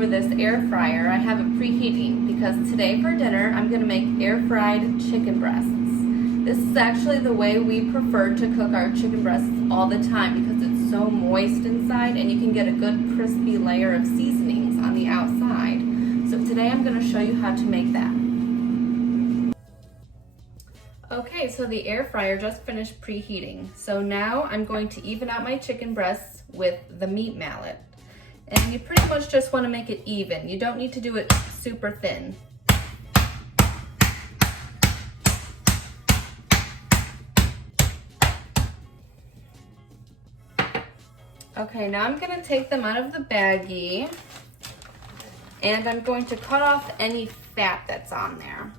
over this air fryer. I have it preheating because today for dinner I'm going to make air fried chicken breasts. This is actually the way we prefer to cook our chicken breasts all the time because it's so moist inside and you can get a good crispy layer of seasonings on the outside. So today I'm going to show you how to make that. Okay, so the air fryer just finished preheating. So now I'm going to even out my chicken breasts with the meat mallet. And you pretty much just want to make it even. You don't need to do it super thin. Okay, now I'm going to take them out of the baggie and I'm going to cut off any fat that's on there.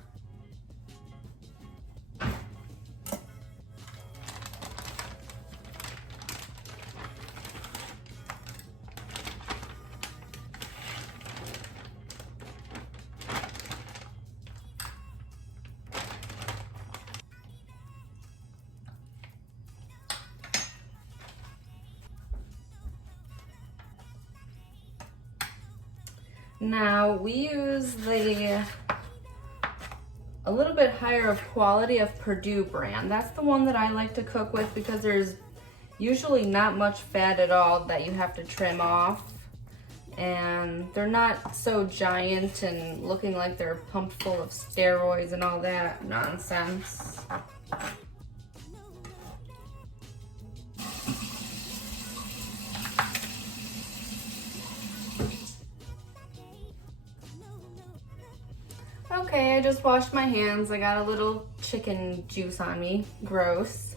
Now we use a little bit higher of quality of Purdue brand. That's the one that I like to cook with because there's usually not much fat at all that you have to trim off. And they're not so giant and looking like they're pumped full of steroids and all that nonsense. Okay, I just washed my hands. I got a little chicken juice on me, gross.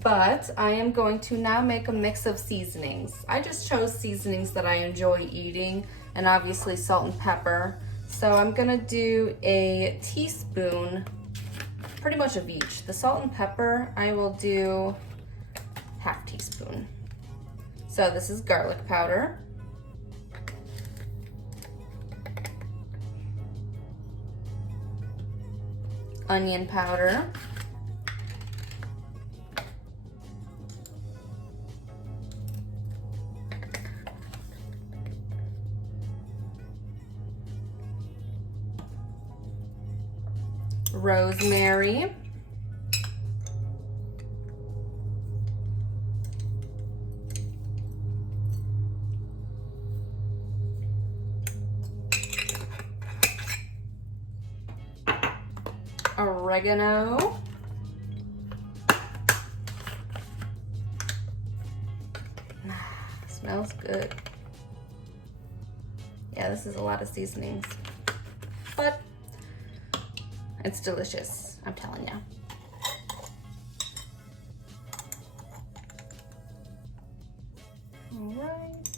But I am going to now make a mix of seasonings. I just chose seasonings that I enjoy eating and obviously salt and pepper. So I'm gonna do a teaspoon, pretty much of each. The salt and pepper, I will do half teaspoon. So this is garlic powder. Onion powder, rosemary, oregano, smells good. Yeah, this is a lot of seasonings, but it's delicious, I'm telling you. All right.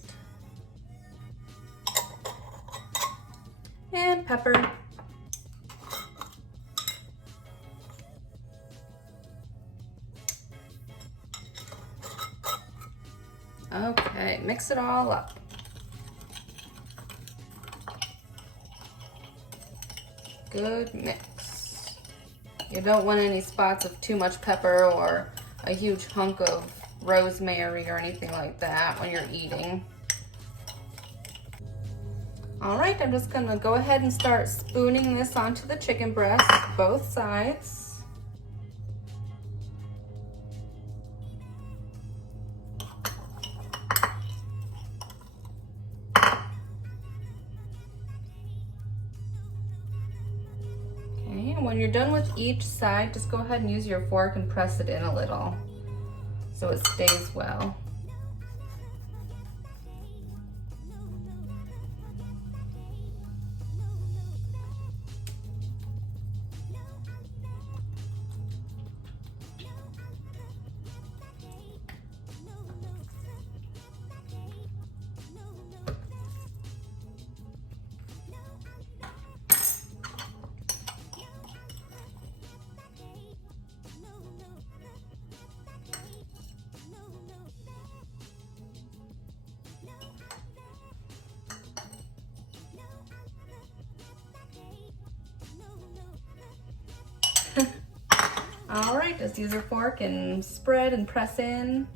And pepper. Okay, mix it all up. Good mix. You don't want any spots of too much pepper or a huge hunk of rosemary or anything like that when you're eating. All right, I'm just gonna go ahead and start spooning this onto the chicken breast, both sides. When you're done with each side, just go ahead and use your fork and press it in a little so it stays well. All right, just use your fork and spread and press in.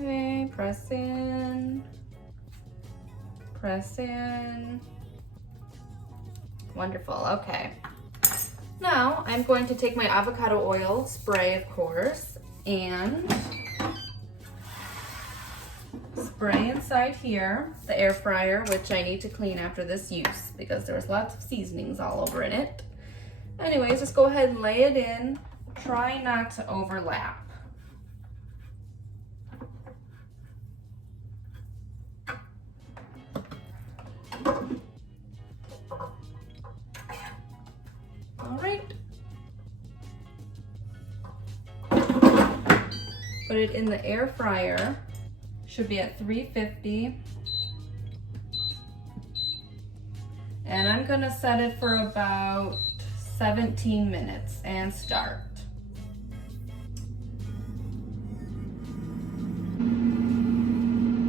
Okay, press in. Press in. Wonderful, okay. Now I'm going to take my avocado oil spray, of course, and spray inside here, the air fryer, which I need to clean after this use because there was lots of seasonings all over in it. Anyways, just go ahead and lay it in. Try not to overlap. All right. Put it in the air fryer. Should be at 350. And I'm gonna set it for about 17 minutes and start.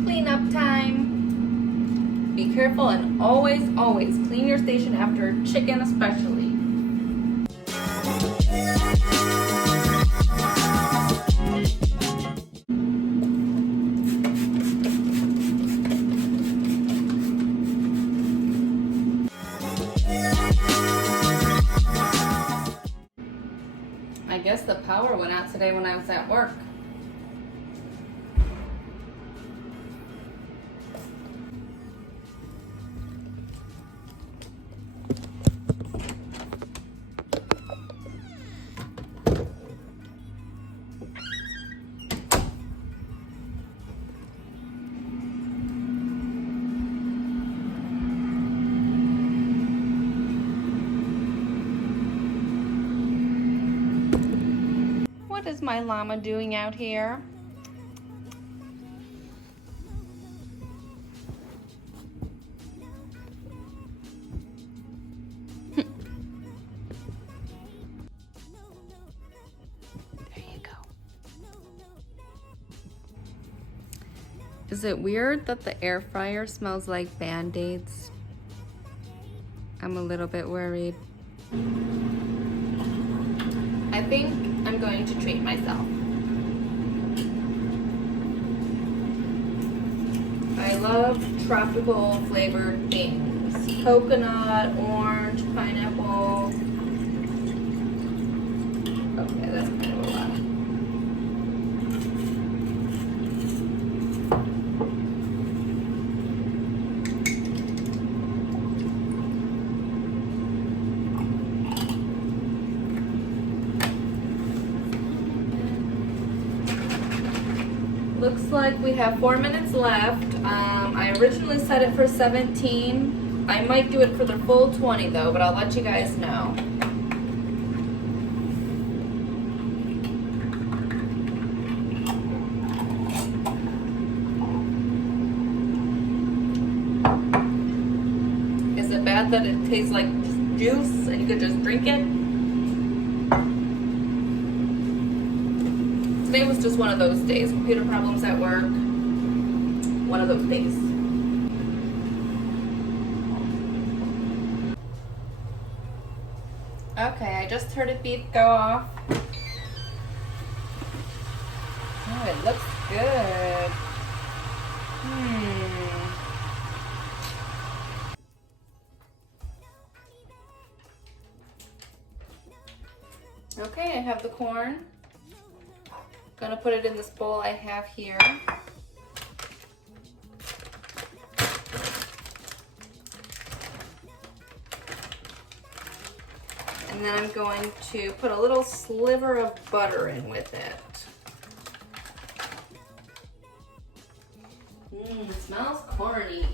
Cleanup time. Be careful and always, always clean your station after chicken especially. I guess the power went out today when I was at work. What is my llama doing out here? There you go. Is it weird that the air fryer smells like Band-Aids? I'm a little bit worried. I think I'm going to treat myself. I love tropical flavored things. Coconut, orange, pineapple. Okay, that's kind of a lot. Looks like we have 4 minutes left. I originally set it for 17. I might do it for the full 20 though, but I'll let you guys know. Is it bad that it tastes like juice and you could just drink it? Today was just one of those days. Computer problems at work. One of those days. Okay, I just heard a beep go off. Oh, it looks good. Okay, I have the corn. Gonna put it in this bowl I have here. And then I'm going to put a little sliver of butter in with it. It smells corny.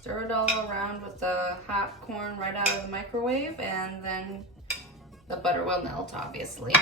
Stir it all around with the hot corn right out of the microwave, and then the butter will melt, obviously.